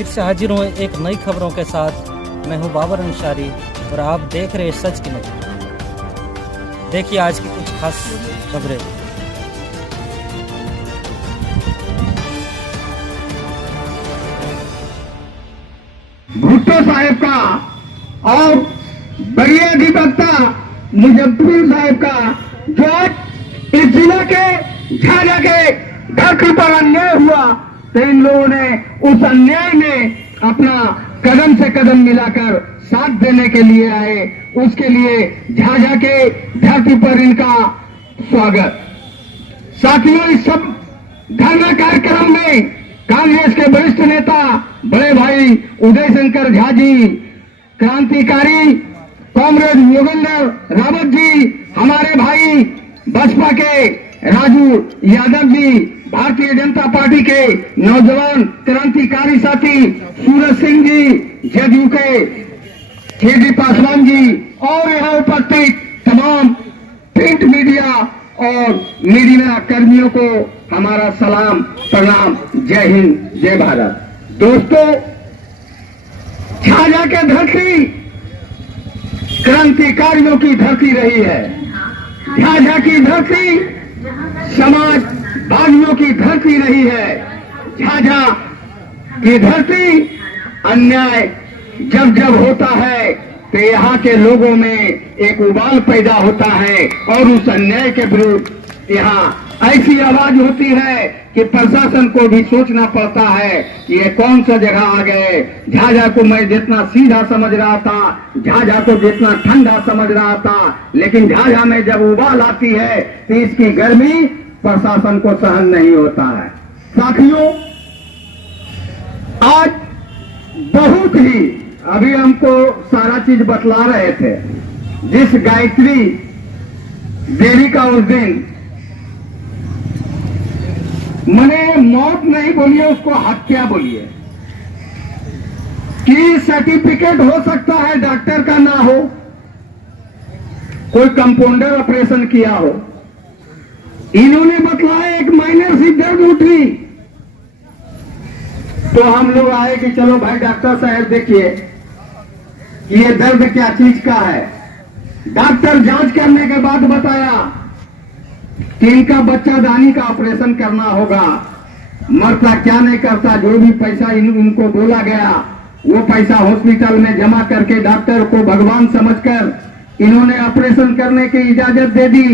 फिर से हाजिर हूँ एक नई खबरों के साथ। मैं हूँ बाबर अंसारी और आप देख रहे हैं सच की नज़र। देखिए आज की कुछ खास खबरें। भुट्टो साहब का और बड़ी अधिवक्ता मुजफ्फर साहब का जो आज इस जिला के झाझा के धरती पर अन्याय हुआ, तो इन लोगों ने उस अन्याय में अपना कदम से कदम मिलाकर साथ देने के लिए आए। उसके लिए झाझा के धरती पर इनका स्वागत। साथियों, इस सब धरना कार्यक्रम में कांग्रेस के वरिष्ठ नेता बड़े भाई उदय शंकर झा जी, क्रांतिकारी कॉमरेड योगेंद्र रावत जी, हमारे भाई बसपा के राजू यादव जी, भारतीय जनता पार्टी के नौजवान क्रांतिकारी साथी सूरज सिंह जी, जदयू के केडी पासवान जी और यहाँ उपस्थित तमाम प्रिंट मीडिया और मीडिया कर्मियों को हमारा सलाम प्रणाम। जय हिंद, जय भारत। दोस्तों, झाझा के धरती क्रांतिकारियों की धरती रही है। झाझा की धरती समाजवादियों की धरती रही है। झाझा की धरती अन्याय जब जब होता है तो यहाँ के लोगों में एक उबाल पैदा होता है और उस अन्याय के विरुद्ध यहाँ ऐसी आवाज होती है कि प्रशासन को भी सोचना पड़ता है कि ये कौन सा जगह आ गए। झाझा को मैं जितना सीधा समझ रहा था, झाझा को जितना ठंडा समझ रहा था, लेकिन झाझा में जब उबाल आती है तो इसकी गर्मी प्रशासन को सहन नहीं होता है। साथियों, आज बहुत ही अभी हमको सारा चीज बतला रहे थे। जिस गायत्री देवी का उस दिन मैंने मौत नहीं बोलिए, उसको हत्या बोलिए, कि सर्टिफिकेट हो सकता है डॉक्टर का ना हो, कोई कंपाउंडर ऑपरेशन किया हो। इन्होंने बतलाया एक माइनर सी दर्द उठी तो हम लोग आए कि चलो भाई डॉक्टर साहब देखिए ये दर्द क्या चीज का है। डॉक्टर जांच करने के बाद बताया कि इनका बच्चादानी का ऑपरेशन करना होगा। मरता क्या नहीं करता, जो भी पैसा इनको बोला गया वो पैसा हॉस्पिटल में जमा करके डॉक्टर को भगवान समझकर इन्होंने ऑपरेशन करने की इजाजत दे दी।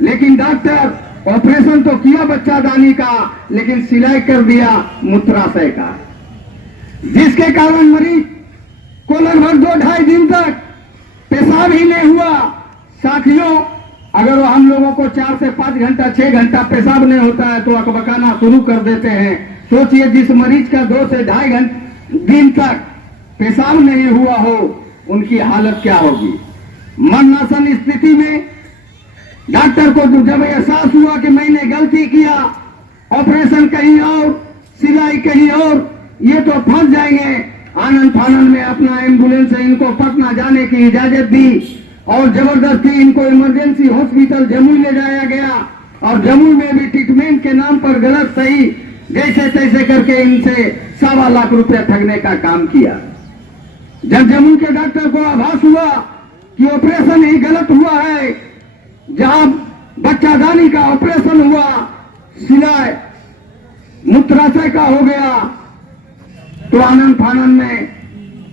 लेकिन डॉक्टर ऑपरेशन तो किया बच्चादानी का, लेकिन सिलाई कर दिया मूत्राशय का, जिसके कारण मरीज को लगभग 2-2.5 दिन तक पेशाब ही नहीं हुआ। साथियों, अगर वो हम लोगों को 4 से 5 घंटा 6 घंटा पेशाब नहीं होता है तो अकबकाना शुरू कर देते हैं। सोचिए जिस मरीज का 2 से 2.5 दिन तक पेशाब नहीं हुआ हो, उनकी हालत क्या होगी। मरणासन स्थिति में डॉक्टर को जब एहसास हुआ कि मैंने गलती किया, ऑपरेशन कहीं और, सिलाई कहीं और, ये तो फंस जाएंगे, आनंद फानंद में अपना एम्बुलेंस से इनको पटना जाने की इजाजत दी और जबरदस्ती इनको इमरजेंसी हॉस्पिटल जमुई ले जाया गया और जमुई में भी ट्रीटमेंट के नाम पर गलत सही जैसे तैसे करके इनसे 1.25 लाख रुपया ठगने का काम किया। जब जमुई के डॉक्टर को आभास हुआ कि ऑपरेशन ही गलत हुआ है, जहां बच्चादानी का ऑपरेशन हुआ, सिलाई मूत्राशय का हो गया, तो आनंद फानंद में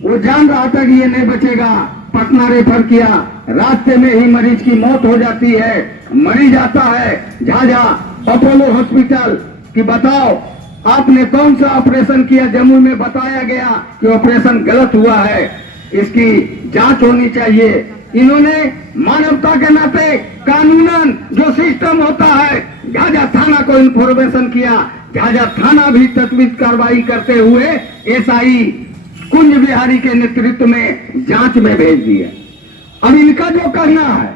वो जान रहा था कि ये नहीं बचेगा, पटना रेफर किया। रास्ते में ही मरीज की मौत हो जाती है। मरीज आता है झाझा अपोलो हॉस्पिटल कि बताओ आपने कौन सा ऑपरेशन किया। जम्मू में बताया गया कि ऑपरेशन गलत हुआ है, इसकी जांच होनी चाहिए। इन्होंने मानवता के नाते कानूनन जो सिस्टम होता है, झाझा थाना को इन्फॉर्मेशन किया। झाझा थाना भी तत्वित कार्रवाई करते हुए एसआई कुंज बिहारी के नेतृत्व में जांच में भेज दिया। अब इनका जो कहना है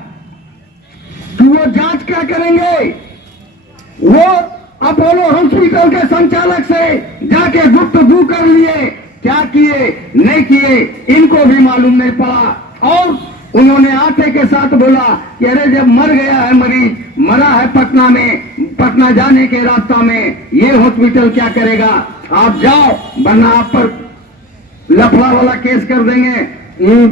कि वो जांच क्या करेंगे, वो अपोलो हॉस्पिटल के संचालक से जाके गुफ्तगू कर लिए, क्या किए नहीं किए इनको भी मालूम नहीं पड़ा। और उन्होंने आटे के साथ बोला कि अरे जब मर गया है मरीज, मरा है पटना में, पटना जाने के रास्ता में, ये हॉस्पिटल क्या करेगा, आप जाओ वरना आप पर लफड़ा वाला केस कर देंगे।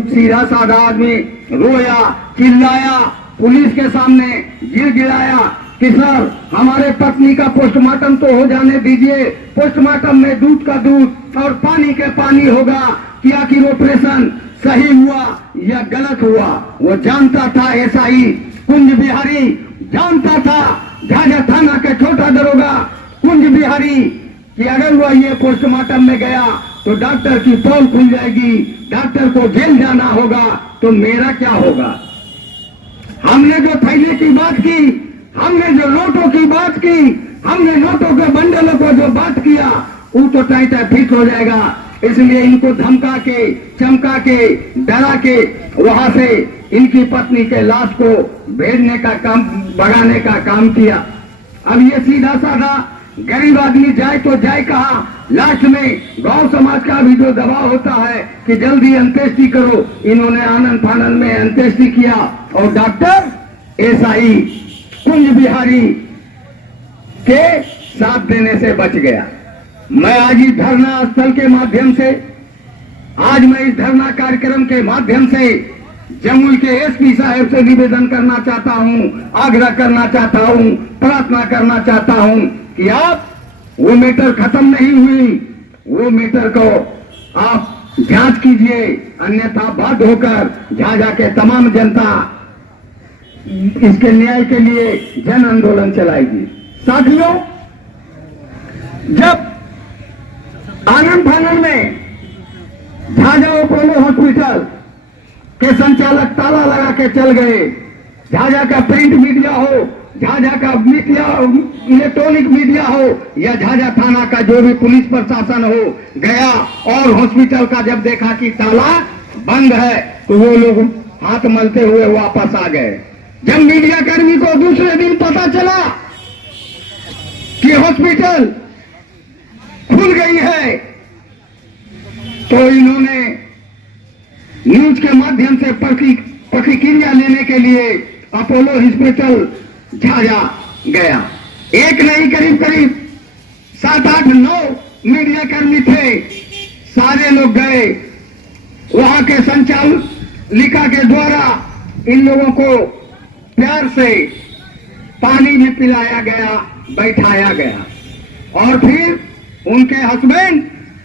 सीधा साधा आदमी रोया, चिल्लाया, पुलिस के सामने गिड़गिड़ाया कि सर हमारे पत्नी का पोस्टमार्टम तो हो जाने दीजिए, पोस्टमार्टम में दूध का दूध और पानी के पानी होगा कि आखिर ऑपरेशन सही हुआ या गलत हुआ। वो जानता था, एसआई कुंज बिहारी जानता था, झाझा थाना के छोटा दरोगा कुंज बिहारी, कि अगर वो ये पोस्टमार्टम में गया तो डॉक्टर की पोल खुल जाएगी, डॉक्टर को जेल जाना होगा, तो मेरा क्या होगा। हमने जो थैले की बात की, हमने जो नोटों की बात की, हमने नोटों के बंडलों को जो बात किया, वो तो टाइट फिट हो जाएगा। इसलिए इनको धमका के, चमका के, डरा के वहां से इनकी पत्नी के लाश को भेजने का काम, भगाने का काम किया। अब ये सीधा साधा गरीब आदमी जाए तो जाए कहा। लास्ट में गांव समाज का भी जो दबाव होता है कि जल्दी अंत्येष्टि करो, इन्होंने आनंद फानंद में अंत्येष्टि किया और डॉक्टर एसआई कुंज बिहारी के साथ देने से बच गया। मैं आज इस धरना स्थल के माध्यम से, आज मैं इस धरना कार्यक्रम के माध्यम से जमुई के एसपी साहब से निवेदन करना चाहता हूं, आग्रह करना चाहता हूं, प्रार्थना करना चाहता हूं कि आप, वो मैटर खत्म नहीं हुई, वो मैटर को आप जांच कीजिए, अन्यथा बाध्य होकर झाझा के तमाम जनता इसके न्याय के लिए जन आंदोलन चलाएगी। साथियों, जब आनंद फानंद में झाझा अपोलो हॉस्पिटल के संचालक ताला लगा के चल गए, झाझा का प्रिंट मीडिया हो, झाझा का मीडिया, इलेक्ट्रॉनिक मीडिया हो या झाझा थाना का जो भी पुलिस प्रशासन हो गया और हॉस्पिटल का जब देखा कि ताला बंद है तो वो लोग हाथ मलते हुए वापस आ गए। जब मीडिया कर्मी को दूसरे दिन पता चला कि हॉस्पिटल खुल गई है तो इन्होंने न्यूज के माध्यम से प्रतिक्रिया लेने के लिए अपोलो हॉस्पिटल झाझा गया। एक नहीं, करीब करीब 7, 8, 9 मीडिया कर्मी थे, सारे लोग गए। वहां के संचालिका के द्वारा इन लोगों को प्यार से पानी भी पिलाया गया, बैठाया गया और फिर उनके हस्बैंड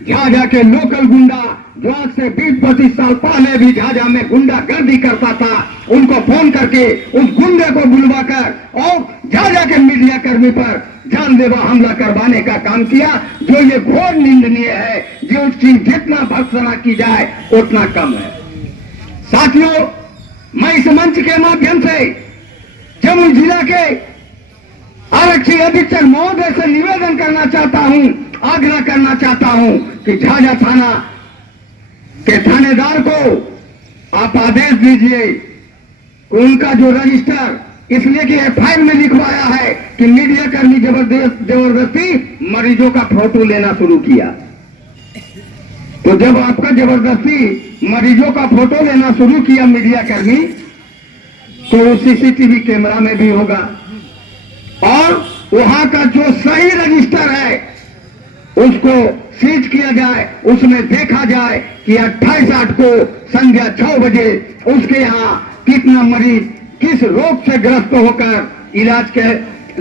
झाझा के लोकल गुंडा, जो आज से 20-25 साल पहले भी झाझा में गुंडागर्दी करता था, उनको फोन करके उस गुंडे को बुलवाकर और झाझा के मीडिया कर्मी पर जानलेवा हमला करवाने का काम किया, जो ये घोर निंदनीय है। जो उसकी जितना भर्त्सना की जाए उतना कम है। साथियों, मैं इस मंच के माध्यम से जमुई जिला के आरक्षी अधीक्षक महोदय से निवेदन करना चाहता हूं, आग्रह करना चाहता हूं कि झाझा थाना के थानेदार को आप आदेश दीजिए कि उनका जो रजिस्टर, इसलिए कि एफआईआर में लिखवाया है कि मीडिया कर्मी जबरदस्ती मरीजों का फोटो लेना शुरू किया। तो जब आपका जबरदस्ती मरीजों का फोटो लेना शुरू किया मीडिया कर्मी, तो सीसीटीवी कैमरा में भी होगा और वहां का जो सही रजिस्टर है उसको सीज किया जाए, उसमें देखा जाए कि 28/8 को संध्या 6 बजे उसके यहाँ कितना मरीज किस रोग से ग्रस्त होकर इलाज के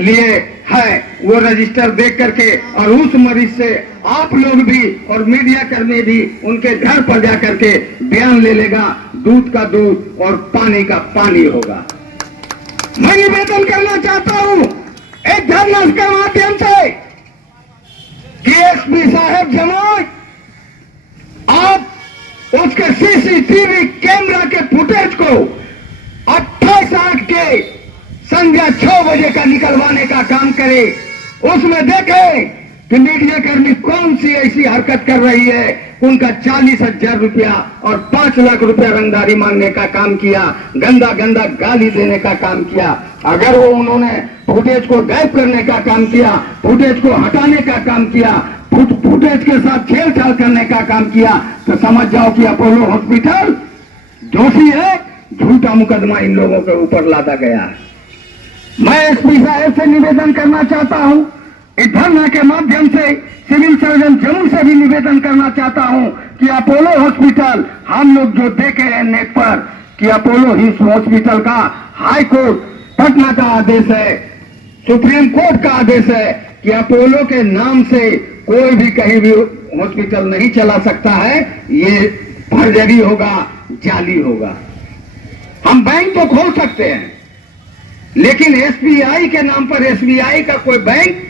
लिए है, वो रजिस्टर देख करके और उस मरीज से आप लोग भी और मीडिया कर्मी भी उनके घर पर जाकर के बयान ले लेगा। दूध का दूध और पानी का पानी होगा। मैं निवेदन करना चाहता हूं एक धरना के माध्यम से कि एसपी साहब जमुई, आप उसके सीसीटीवी कैमरा के फुटेज को 28/8 के संध्या 6 बजे का निकलवाने का काम करे। उसमें देखें कि मीडिया कर्मी कौन सी ऐसी हरकत कर रही है, उनका 40,000 रुपया और 5 लाख रुपया रंगदारी मांगने का काम किया, गंदा गंदा गाली देने का काम किया। अगर वो उन्होंने फुटेज को गायब करने का काम किया, फुटेज को हटाने का काम किया, फुटेज के साथ छेड़छाड़ करने का काम किया, तो समझ जाओ कि अपोलो हॉस्पिटल दोषी है, झूठा मुकदमा इन लोगों के ऊपर लादा गया है। मैं एसपी साहब से निवेदन करना चाहता हूं, इस धरना के माध्यम से सिविल सर्जन जमुई से भी निवेदन करना चाहता हूं कि अपोलो हॉस्पिटल, हम लोग जो देखे हैं नेट पर कि अपोलो हॉस्पिटल का हाई कोर्ट पटना का आदेश है, सुप्रीम कोर्ट का आदेश है कि अपोलो के नाम से कोई भी कहीं भी हॉस्पिटल नहीं चला सकता है, ये फर्जरी होगा, जाली होगा। हम बैंक तो खोल सकते हैं, लेकिन एसबीआई के नाम पर एसबीआई का कोई बैंक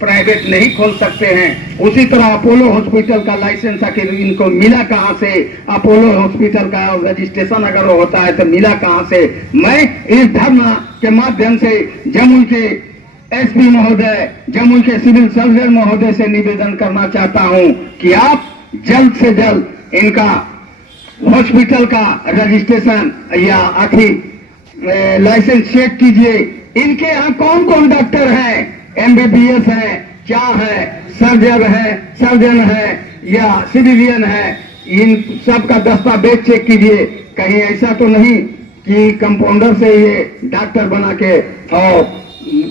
प्राइवेट नहीं खोल सकते हैं। उसी तरह अपोलो हॉस्पिटल का लाइसेंस आखिर इनको मिला कहां से? अपोलो हॉस्पिटल का रजिस्ट्रेशन अगर होता है तो मिला कहां से? मैं इस धरना के माध्यम से जमुई के एसपी महोदय, जमुई के सिविल सर्जन महोदय से निवेदन करना चाहता हूं कि आप जल्द से जल्द इनका हॉस्पिटल का रजिस्ट्रेशन या आखिर लाइसेंस चेक कीजिए। इनके यहाँ कौन कौन डॉक्टर हैं? एमबीबीएस है, क्या है, सर्जन है या सिविलियन है, इन सब का दस्तावेज चेक कीजिए। कहीं ऐसा तो नहीं कि कंपाउंडर से ये डॉक्टर बना के और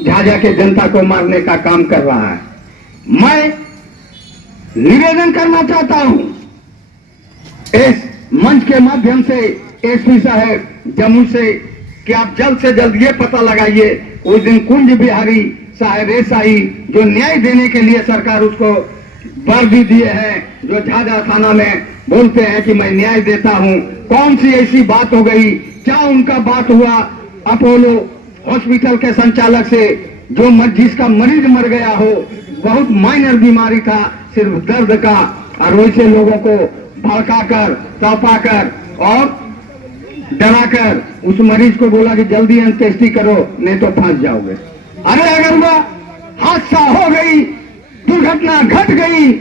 झाझा के जनता को मारने का काम कर रहा है। मैं निवेदन करना चाहता हूं इस मंच के माध्यम से एसपी साहब जम्मू से कि आप जल्द से जल्द ये पता लगाइए, उस दिन कुंज बिहारी साहब एसआई जो न्याय देने के लिए सरकार उसको वर्दी दिए हैं, जो झाझा थाना में बोलते हैं कि मैं न्याय देता हूं, कौन सी ऐसी बात हो गई? क्या उनका बात हुआ अपोलो हॉस्पिटल के संचालक से जो जिसका मरीज मर गया हो, बहुत माइनर बीमारी था, सिर्फ दर्द का, और वैसे लोगों को भड़काकर, तौपाकर और डराकर उस मरीज को बोला कि जल्दी अंत्येष्टि करो नहीं तो फंस जाओगे। अरे अगर वह हादसा हो गई, दुर्घटना घट गई,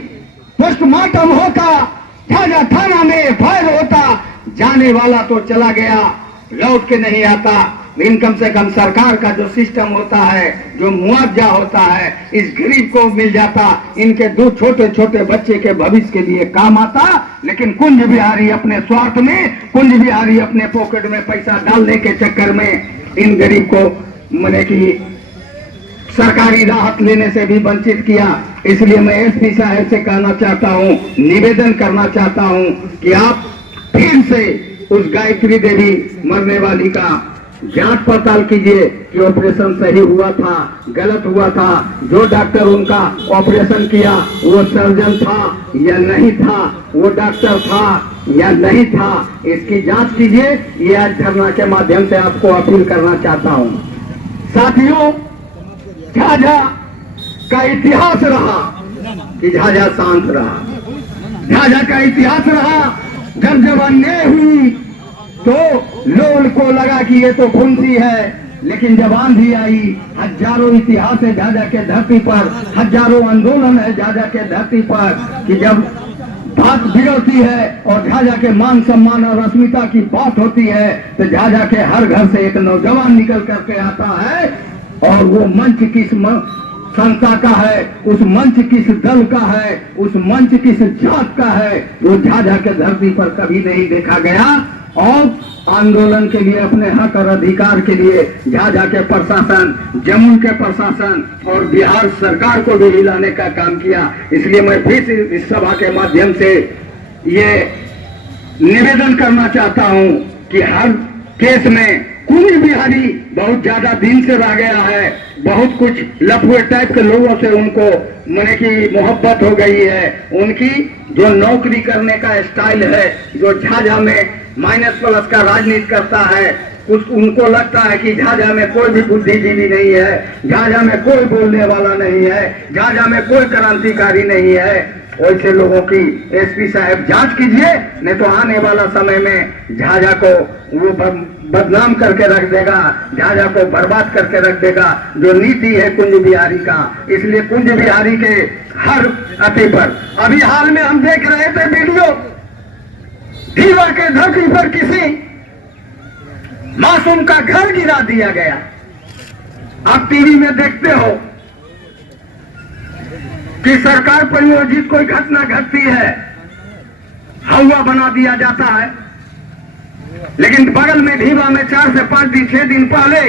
पोस्टमार्टम होता, झाझा थाना में फायर होता, जाने वाला तो चला गया, लौट के नहीं आता। लेकिन कम से कम सरकार का जो सिस्टम होता है, जो मुआवजा होता है, इस गरीब को मिल जाता, इनके दो छोटे छोटे बच्चे के भविष्य के लिए काम आता। लेकिन कुंज बिहारी अपने स्वार्थ में, कुंज बिहारी अपने पॉकेट में पैसा डालने के चक्कर में इन गरीब को मैंने की सरकारी राहत लेने से भी वंचित किया। इसलिए मैं एसपी साहब से कहना चाहता हूं, निवेदन करना चाहता हूं कि आप फिर से उस गायत्री देवी मरने वाली का जांच पड़ताल कीजिए कि ऑपरेशन सही हुआ था, गलत हुआ था, जो डॉक्टर उनका ऑपरेशन किया वो सर्जन था या नहीं था, वो डॉक्टर था या नहीं था, इसकी जांच कीजिए। ये आज धरना के माध्यम से आपको अपील करना चाहता हूं। साथियों, झाझा का इतिहास रहा कि झाझा शांत रहा। झाझा का इतिहास रहा, जब अन्याय हुई तो लोगों को लगा कि ये तो फुंसी है, लेकिन जब आंधी आई, हजारों इतिहास है झाझा के धरती पर, हजारों आंदोलन है झाझा के धरती पर, कि जब बात बिगड़ती है और झाझा के मान सम्मान और अस्मिता की बात होती है तो झाझा के हर घर से एक नौजवान निकल करके आता है। और वो मंच किस संस्था का है, उस मंच किस दल का है, उस मंच किस जात का है, वो झाझा के धरती पर कभी नहीं देखा गया। और आंदोलन के लिए, अपने हक और अधिकार के लिए झाझा के प्रशासन, जम्मू के प्रशासन और बिहार सरकार को भी हिलाने का काम किया। इसलिए मैं फिर इस सभा के माध्यम से ये निवेदन करना चाहता हूं कि हर केस में कुंज बिहारी बहुत ज्यादा दिन से रह गया है, बहुत कुछ लफुए टाइप के लोगों से उनको मने की मोहब्बत हो गई है। उनकी जो नौकरी करने का स्टाइल है, जो झाझा में माइनस प्लस का राजनीति करता है, उनको लगता है कि झाझा में कोई भी बुद्धिजीवी नहीं है, झाझा में कोई बोलने वाला नहीं है, झाझा में कोई क्रांतिकारी नहीं है। वैसे लोगों की एसपी साहब जांच कीजिए, नहीं तो आने वाला समय में झाझा को वो बदनाम करके रख देगा, झाझा को बर्बाद करके रख देगा, जो नीति है कुंज बिहारी का। इसलिए कुंज बिहारी के हर अति पर, अभी हाल में हम देख रहे थे वीडियो, दीवा के धरती पर किसी मासूम का घर गिरा दिया गया। आप टीवी में देखते हो कि सरकार प्रायोजित कोई घटना घटती है, हवा बना दिया जाता है, लेकिन बगल में ढीवा में 4 से 5 दिन 6 दिन पहले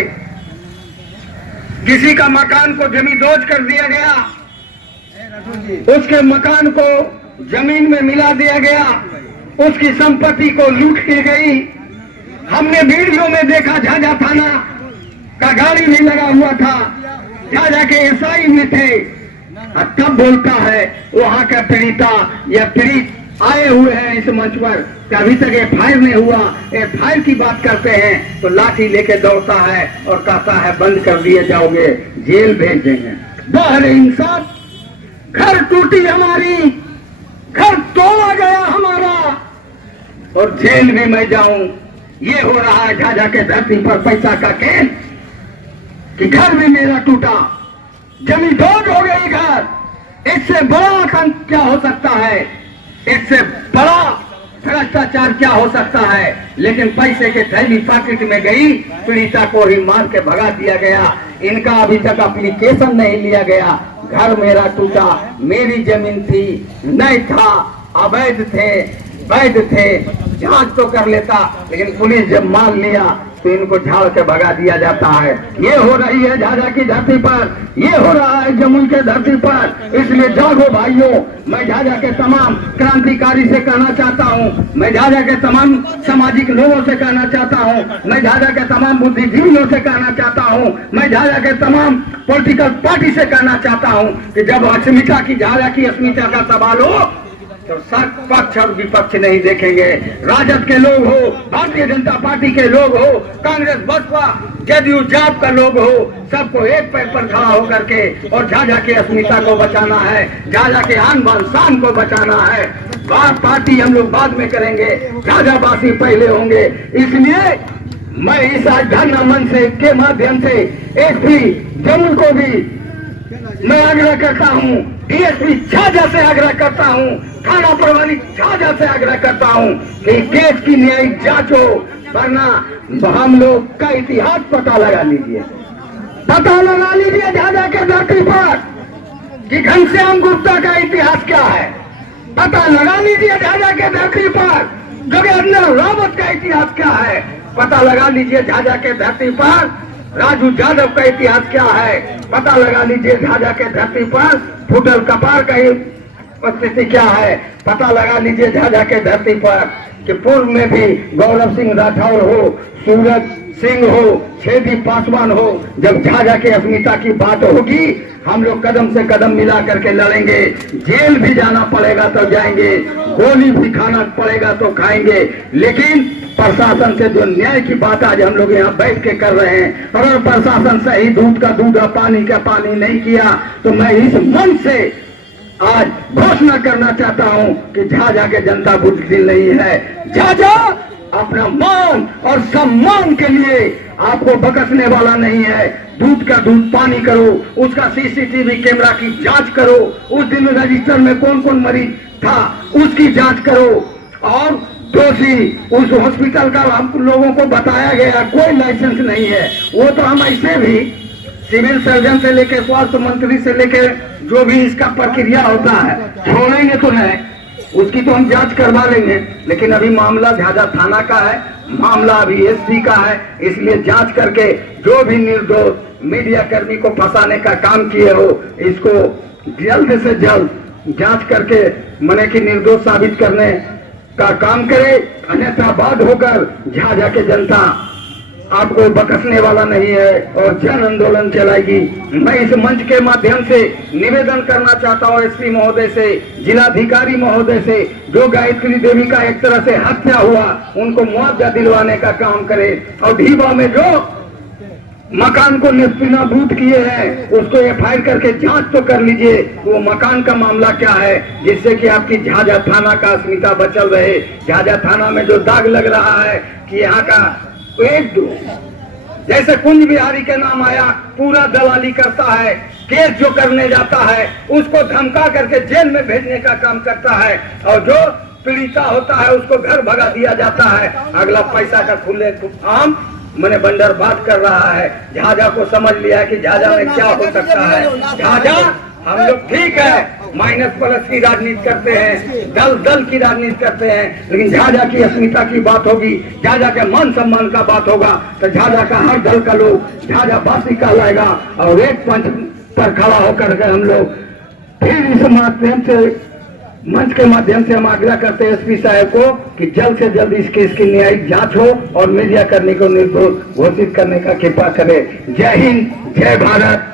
किसी का मकान को जमींदोज कर दिया गया। उसके मकान को जमीन में मिला दिया गया, उसकी संपत्ति को लूट ली गई। हमने वीडियो में देखा झाझा थाना का गाड़ी भी लगा हुआ था, झाझा के एसआई भी थे। तब बोलता है वहां का पीड़िता या पीड़ित आए हुए हैं इस मंच पर, अभी तक एफआईआर नहीं हुआ, एफआईआर की बात करते हैं तो लाठी लेके दौड़ता है और कहता है बंद कर दिए जाओगे, जेल भेज देंगे। बहरे इंसाफ, घर टूटी हमारी, घर तोड़ा गया हमारा और जेल भी मैं जाऊं। ये हो रहा है झाझा के धरती पर पैसा का खेल कि घर भी मेरा टूटा, जमीन डोज हो गई घर। इससे बड़ा आतंक क्या हो सकता है, इससे बड़ा भ्रष्टाचार क्या हो सकता है। लेकिन पैसे के थैली पॉकेट में गई, पीड़िता को ही मार के भगा दिया गया। इनका अभी तक एप्लीकेशन नहीं लिया गया। घर मेरा टूटा, मेरी जमीन थी, नहीं था, अवैध थे, वैध थे, जांच तो कर लेता, लेकिन पुलिस जब मान लिया तो इनको झाड़ के भगा दिया जाता है। ये हो रही है झाझा की धरती पर, ये हो रहा है जमुई के धरती पर। इसलिए जागो भाइयों, मैं झाझा के तमाम क्रांतिकारी से कहना चाहता हूँ, मैं झाझा के तमाम सामाजिक लोगों से कहना चाहता हूँ, मैं झाझा के तमाम बुद्धिजीवियों से कहना चाहता हूँ, मैं झाझा के तमाम पॉलिटिकल पार्टी से कहना चाहता हूँ कि जब अस्मिता की, झाझा की अस्मिता का सवाल हो तो सब पक्ष और विपक्ष नहीं देखेंगे। राजद के लोग हो, भारतीय जनता पार्टी के लोग हो, कांग्रेस, बसपा, जदयू, जाप का लोग हो, सबको एक पैर पर खड़ा होकर के और झाझा की अस्मिता को बचाना है, झाझा के आन बान शान को बचाना है। बात पार्टी हम लोग बाद में करेंगे, झाझावासी पहले होंगे। इसलिए मैं इस आज धरना मंच से के माध्यम से एसपी जम्मू को भी मैं आग्रह करता हूँ, डीएसपी झाझा से आग्रह करता हूँ, थाना प्रभारी झाझा से आग्रह करता हूँ कि केस की न्यायिक जांच हो, वरना हम लोग का इतिहास पता लगा लीजिए, पता लगा लीजिए झाझा के धरती पर कि घनश्याम गुप्ता का इतिहास क्या है। पता लगा लीजिए झाझा के धरती पर जोगेंद्र रावत का इतिहास क्या है। पता लगा लीजिए झाझा के धरती पर राजू यादव का इतिहास क्या है। पता लगा लीजिए झाझा के धरती पर फुटल कपार का उपस्थिति क्या है। पता लगा लीजिए झाझा के धरती पर कि पूर्व में भी गौरव सिंह राठौर हो, सूरज सिंह हो, छेदी पासवान हो। जब झाझा की अस्मिता की बात होगी, हम लोग कदम से कदम मिला करके लड़ेंगे। जेल भी जाना पड़ेगा तो जाएंगे, गोली भी खाना पड़ेगा तो खाएंगे। लेकिन प्रशासन से जो न्याय की बात आज हम लोग यहाँ बैठ के कर रहे हैं, अगर प्रशासन सही दूध का दूध और पानी का पानी नहीं किया तो मैं इस मन से आज घोषणा करना चाहता हूँ कि झाझा के जनता बुद्धिशील नहीं है। झाझा अपना मान और सम्मान के लिए आपको बकसने वाला नहीं है। दूध का दूध पानी करो, उसका सीसीटीवी कैमरा की जांच करो, उस दिन रजिस्टर में कौन कौन मरीज था उसकी जांच करो, और दोषी उस हॉस्पिटल का हम लोगों को बताया गया कोई लाइसेंस नहीं है, वो तो हम ऐसे भी सिविल सर्जन से लेकर स्वास्थ्य मंत्री से लेकर जो भी इसका प्रक्रिया होता है छोड़ेंगे तो नहीं, उसकी तो हम जांच करवा लेंगे। लेकिन अभी मामला झाझा थाना का है, मामला अभी एसपी का है, इसलिए जांच करके जो भी निर्दोष मीडिया कर्मी को फंसाने का काम किए हो, इसको जल्द से जल्द जांच करके मने की निर्दोष साबित करने का काम करे। अन्यथा बाद होकर झाझा के जनता आपको बकसने वाला नहीं है और जन आंदोलन चलाएगी। मैं इस मंच के माध्यम से निवेदन करना चाहता हूँ एसपी महोदय से, जिलाधिकारी महोदय से, जो गायत्री देवी का एक तरह से हत्या हुआ उनको मुआवजा दिलवाने का काम करे, और ढीबा में जो मकान को निस्तीनाबूद किए हैं उसको एफआईआर करके जांच तो कर लीजिए वो मकान का मामला क्या है, जिससे कि आपकी झाझा थाना का अस्मिता बचल रहे। झाझा थाना में जो दाग लग रहा है कि यहाँ का एक दो जैसे कुंज बिहारी के नाम आया, पूरा दलाली करता है, केस जो करने जाता है उसको धमका करके जेल में भेजने का काम करता है, और जो पीड़िता होता है उसको घर भगा दिया जाता है। अगला पैसा का खुले आम मैंने बंदर बात कर रहा है। झाझा को समझ लिया कि झाझा में क्या हो सकता है। झाझा हम लोग ठीक है माइनस प्लस की राजनीति करते हैं, दल की राजनीति करते हैं, लेकिन झाझा की अस्मिता की बात होगी, झाझा के मान सम्मान का बात होगा तो झाझा का हर दल का लोग झाझावासी कहलाएगा। और एक पंच पर खड़ा होकर के हम लोग फिर इस माध्यम से मंच के माध्यम से हम आग्रह करते हैं एसपी साहब को कि जल्द से जल्द इस केस की न्यायिक जांच हो और मीडिया कर्मी को निर्दोष घोषित करने का कृपा करे। जय हिंद, जय भारत,